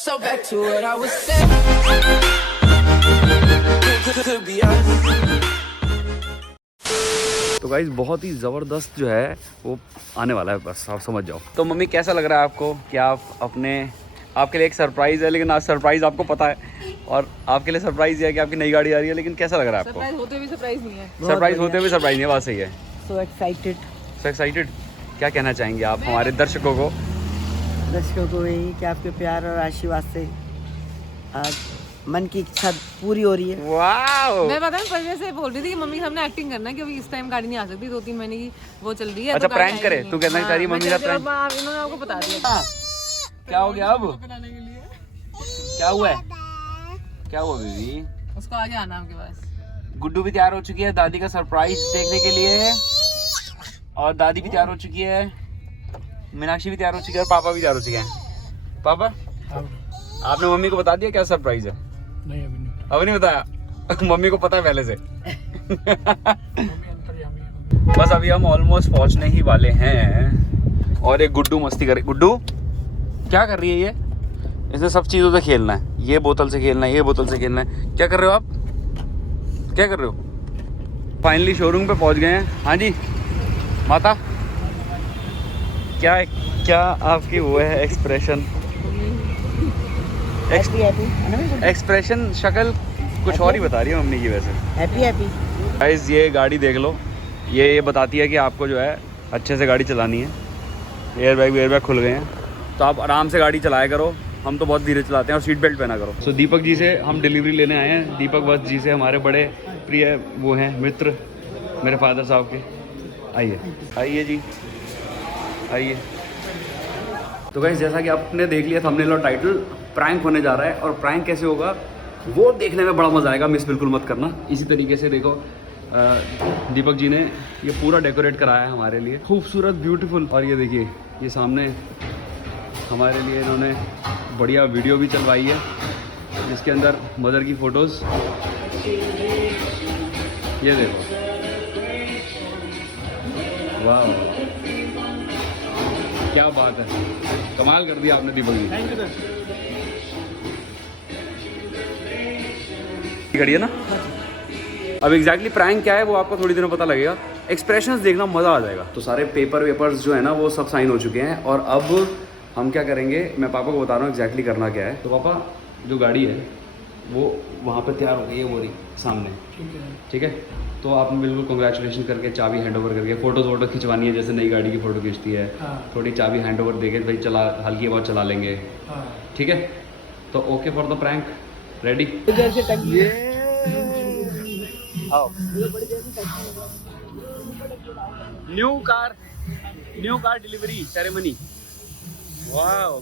So back to what I was saying. Could be us. तो guys बहुत ही ज़बरदस्त जो है वो आने वाला है, बस आप समझ जाओ। तो मम्मी कैसा लग रहा है आपको कि आप आपके लिए एक सरप्राइज़ है, लेकिन आज सरप्राइज़ आपको पता है, और आपके लिए सरप्राइज़ है कि आपकी नई गाड़ी आ रही है, लेकिन कैसा लग रहा है आपको? सरप्राइज होते हुए सरप्राइज नहीं है। सरप्राइज़ होते हुए सरप्राइज़ नहीं है, बात सही है। So excited. So excited. क्या कहना चाहेंगे आप हमारे दर्शकों को? दर्शकों को यही कि आपके प्यार और आशीर्वाद से आज मन की इच्छा पूरी हो रही है। वाओ! मैं पता है पहले से बोल रही थी कि मम्मी के सामने एक्टिंग करना है, क्योंकि इस टाइम गाड़ी नहीं आ सकती, 2-3 महीने की वो चल रही है। अच्छा, तो गाड़ी प्रैंक करे? आएगी तू नहीं। कहना चाह रही है मम्मी का प्रैंक? इन्होंने आपको बता दिया। क्या हो गया अब? क्या हुआ है? क्या हुआ बेबी? उसको आगे आना आपके पास। गुड्डू भी तैयार हो चुकी है दादी का सरप्राइज देखने के लिए, और दादी भी तैयार हो चुकी है, मीनाक्षी भी तैयार हो चुकी है, और पापा भी तैयार हो चुके हैं। पापा, आपने मम्मी को बता दिया क्या सरप्राइज है? नहीं, अभी नहीं बताया? मम्मी को पता है पहले से। बस अभी हम ऑलमोस्ट पहुंचने ही वाले हैं, और एक गुड्डू मस्ती करे। गुड्डू क्या कर रही है ये? इसे सब चीज़ों से खेलना है, ये बोतल से खेलना है, ये बोतल से खेलना है। क्या कर रहे हो आप? क्या कर रहे हो? फाइनली शोरूम पे पहुंच गए हैं। हाँ जी माता, क्या आपकी वो है एक्सप्रेशन? एक्सप्रेशन, शक्ल कुछ और ही बता रही है मम्मी की वैसे। Happy happy. गाइस ये गाड़ी देख लो, ये बताती है कि आपको जो है अच्छे से गाड़ी चलानी है। एयरबैग खुल गए हैं, तो आप आराम से गाड़ी चलाया करो। हम तो बहुत धीरे चलाते हैं, और सीट बेल्ट पहना करो। सो दीपक जी से हम डिलीवरी लेने आए हैं। दीपक वत्स जी से हमारे बड़े प्रिय वो हैं मित्र, मेरे फादर साहब के। आइए जी, आइए। तो गाइस जैसा कि आपने देख लिया थंबनेल और टाइटल, प्रैंक होने जा रहा है, और प्रैंक कैसे होगा वो देखने में बड़ा मज़ा आएगा, मिस बिल्कुल मत करना। इसी तरीके से देखो दीपक जी ने ये पूरा डेकोरेट कराया है हमारे लिए, खूबसूरत ब्यूटीफुल। और ये देखिए, ये सामने हमारे लिए इन्होंने बढ़िया वीडियो भी चलवाई है, जिसके अंदर मदर की फ़ोटोज़, ये देखो, वाह क्या बात है, कमाल कर दिया आपने दीपक जी। खड़ी है ना। अब एग्जैक्टली प्रैंक क्या है वो आपको थोड़ी देर में पता लगेगा। एक्सप्रेशंस देखना मज़ा आ जाएगा। तो सारे पेपर्स जो है ना वो सब साइन हो चुके हैं, और अब हम क्या करेंगे, मैं पापा को बता रहा हूँ एग्जैक्टली करना क्या है। तो पापा जो गाड़ी है वो वहाँ पे तैयार हो गई है, वो रही सामने, ठीक है। तो आपने बिल्कुल कंग्रेचुलेशन करके चाबी हैंड ओवर करके फ़ोटो खिंचवानी है, जैसे नई गाड़ी की फ़ोटो खींचती है। थोड़ी चाबी हैंड ओवर देके भाई चला, हल्की बहुत चला लेंगे, ठीक है। तो okay for the prank, ready? New car delivery ceremony. Wow,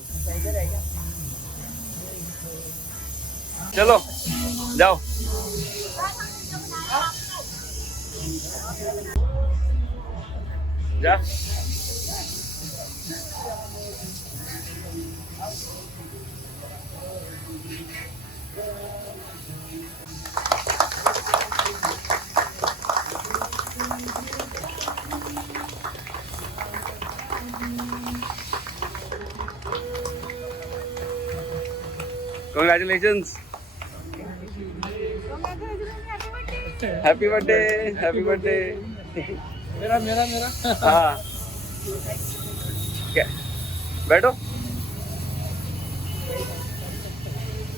चलो जाओ। जा। Congratulations. Happy birthday. मेरा हाँ, क्या बैठो,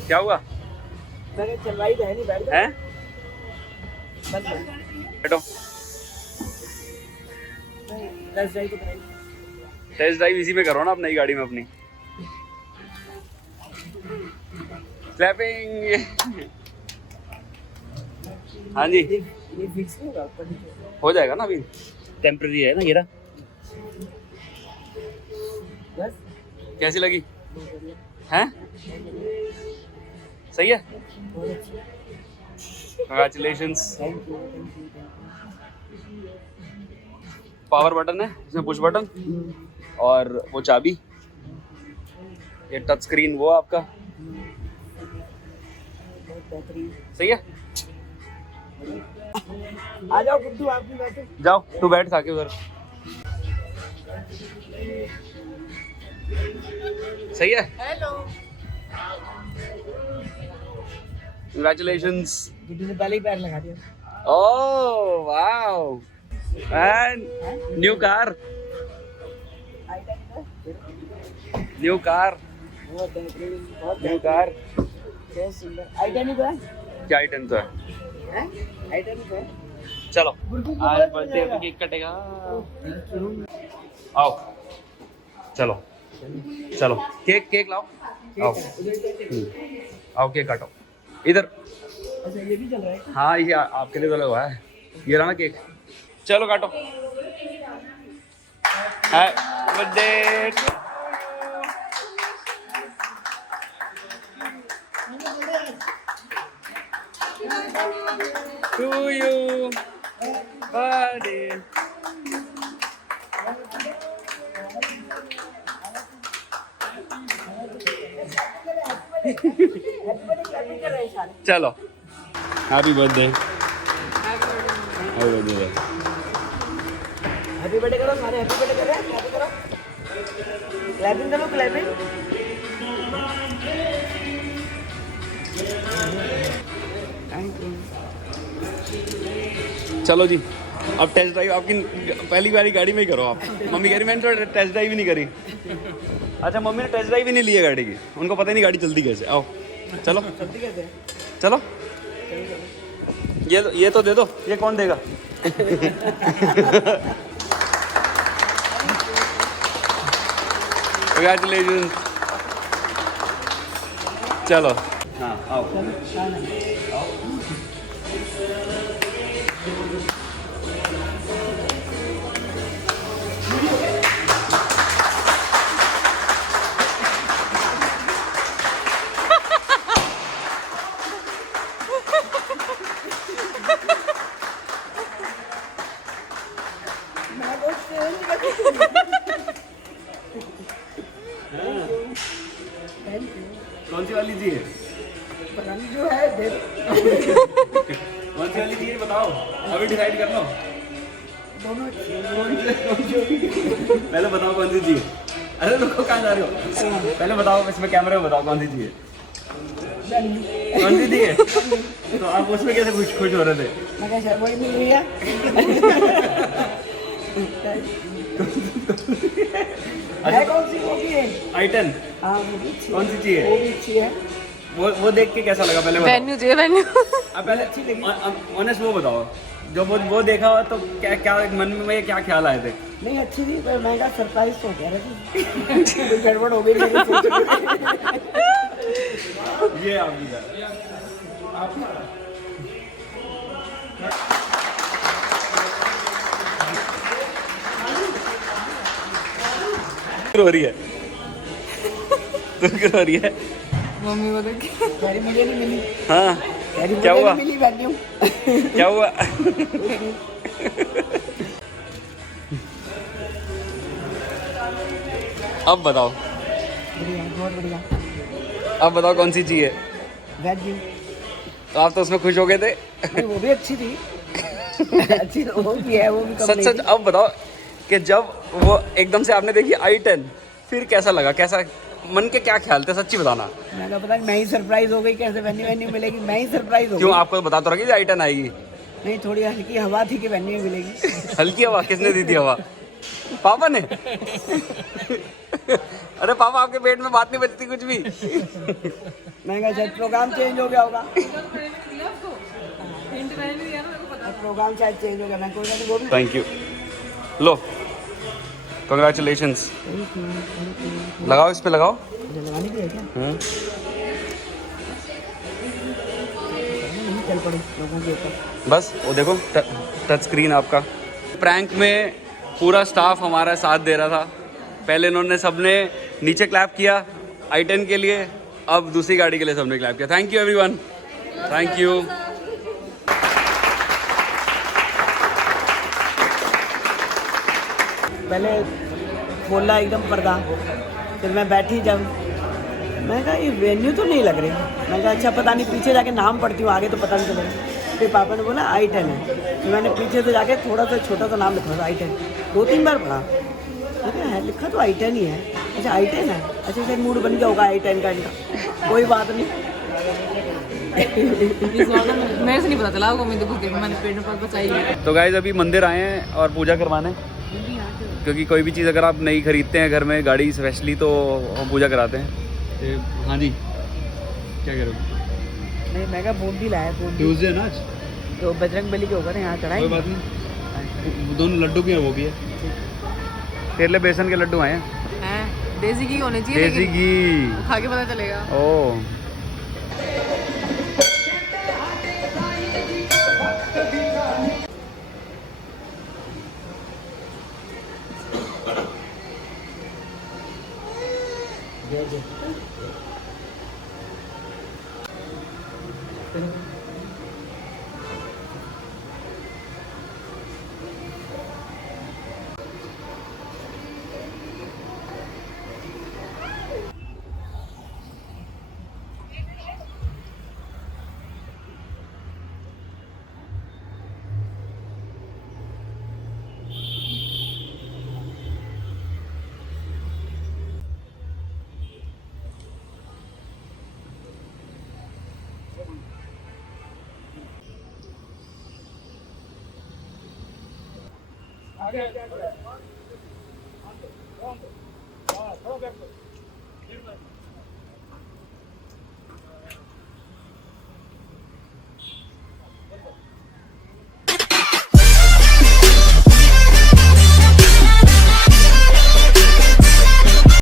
क्या हुआ? चलवाई तो है नहीं, बैठ हैं? बैठो। टेस्ट ड्राइव इसी में करो ना, आप नई गाड़ी में अपनी। क्लैपिंग। हाँ जी, ये फिक्स नहीं होगा, हो जाएगा ना, अभी टेम्परेरी है ना ये रहा। बस कैसी लगी? हैं? सही है। कंग्रेचुलेशंस। पावर बटन है इसमें, पुश बटन, और वो चाबी, ये टच स्क्रीन वो आपका, सही है। आ जाओ गुड्डू, आप भी बैठो। जाओ तू बैठ खाके उधर। सही है। हेलो। Congratulations. गिट्टी ने पहले ही पैर लगा दिया। Oh wow. And new car. New car. बहुत बेहतरीन, बहुत New car. बहुत सुंदर। I10 ही तो है? क्या I10 तो है? हैं? I10 ही तो है? चलो आज बर्थडे पे केक कटेगा। आओ चलो चलो केक लाओ। आओ आओ केक काटो इधर। अच्छा ये भी चल रहा है? हाँ ये आपके लिए तो लगा है। ये रहा ना केक। चलो काटो। Happy birthday to you birthday. चलो happy birthday. Happy birthday. Happy birthday करो सारे, हैप्पी बर्थडे कर रहे हैं, हैप्पी करो। क्लैपिंग करो, क्लैपिंग। Thank you. चलो जी अब टेस्ट ड्राइव आपकी पहली बारी गाड़ी में ही करो आप। मम्मी कह रही मैंने तो टेस्ट ड्राइव ही नहीं करी। अच्छा मम्मी ने टेस्ट ड्राइव ही नहीं लिया गाड़ी की, उनको पता ही नहीं गाड़ी चलती कैसे। आओ चलो जल्दी कैसे? चलो ये तो दे दो। ये कौन देगा? Congratulations. चलो हाँ आओ। कौन सी वाली चाहिए? पता नहीं जो है दे दो। कौन सी वाली चाहिए बताओ, अभी डिसाइड कर लो। दोनों पहले बताओ कौन सी चाहिए। अरे रुको कहाँ जा रहे हो? पहले बताओ, इसमें कैमरे में बताओ कौन सी चाहिए। कौन सी चाहिए? तो आप उसमें कैसे खुश हो रहे थे? मैं क्या वही मिल रही है? है कौन सी? वो भी है I10। हाँ वो भी अच्छी है। कौन सी चाहिए? वो भी अच्छी है। वो देख के कैसा लगा पहले बताओ। वेन्यू चाहिए वेन्यू। अब पहले अच्छी लगी। ऑनेस्ट वो बताओ, जो वो देखा हो तो क्या क्या मन में क्या ख्याल आए थे? नहीं अच्छी थी पर महंगा सरप्राइज तो कह रही थी। कोई गड़बड़ हो गई मेरी सोच में। ये आपकी हो रही है। तो क्यों हो रही है? मम्मी को देख के कह रही मुझे नहीं मिली। हाँ कह रही क्या मुझे हुआ? नहीं मिली वेन्यू। क्या हुआ? अब बताओ, बढ़िया बहुत बढ़िया। अब बताओ कौन सी चाहिए? वेन्यू तो आप तो उसमें खुश हो गए थे। नहीं वो भी अच्छी थी। अच्छी तो वो भी है, वो भी कम सच नहीं सच थी। अब बताओ कि जब वो एकदम से आपने देखी I10 फिर कैसा लगा? कैसा मन के क्या ख्याल थे? सच्ची बताना। मैंने पता नहीं मैं ही सरप्राइज हो गई, कैसे वेन्यू वेन्यू मिलेगी, मैं ही सरप्राइज हो क्यों गई। आपको तो बता तो रखी थी I10 आएगी। नहीं थोड़ी हल्की हवा थी कि वेन्यू मिलेगी। हल्की हवा किसने दी थी हवा? पापा ने। अरे पापा आपके पेट में बात नहीं बचती कुछ भी। मैं कहा शायद प्रोग्राम चेंज हो गया होगा। हिंट मैंने नहीं दिया ना, मेरे को पता। प्रोग्राम शायद चेंज हो गया। मैं कोई ना वो भी थैंक यू। Low congratulations. लगाओ इस पे लगाओ। लगानी भी है क्या? नहीं चल पड़ी लोगों के ऊपर। बस वो देखो टच स्क्रीन आपका। प्रैंक में पूरा स्टाफ हमारा साथ दे रहा था। पहले इन्होंने सबने नीचे क्लैप किया I10 के लिए, अब दूसरी गाड़ी के लिए सबने क्लैप किया। Thank you everyone, thank you. पहले खोला एकदम पर्दा, फिर मैं बैठी जब मैं कहा ये वेन्यू तो नहीं लग रही। मैं कहा अच्छा पता नहीं, पीछे जाके नाम पढ़ती हूँ, आगे तो पता नहीं चलेगा। फिर पापा ने बोला I10 है। तो मैंने पीछे से जाके थोड़ा सा छोटा सा नाम लिखा था I10, 2-3 बार पढ़ा। मैं कहा है लिखा तो I10 ही है। अच्छा I10 है, अच्छा फिर मूड बन गया होगा I10 का इनका। कोई बात नहीं। इस बार तो मेरे से नहीं पता चला होगा, मुझे कुछ देर मैंने पेट पर बचाई है। तो गाइज अभी मंदिर आए हैं और पूजा करवाने, क्योंकि कोई भी चीज़ अगर आप नहीं खरीदते हैं घर में, गाड़ी स्पेशली, तो हम पूजा कराते हैं। हाँ जी, क्या कह रहे हो? नहीं मैं बूंदी लाया, बूंदी ट्यूजडे ना आज, तो बजरंग बली के होगा ना यहाँ चढ़ाई। कोई बात नहीं, दोनों लड्डू भी हैं, वो भी है। तेरे लिए बेसन के लड्डू आए हैं, हैं देसी घी होने चाहिए, देसी घी, खा के पता चलेगा। ओ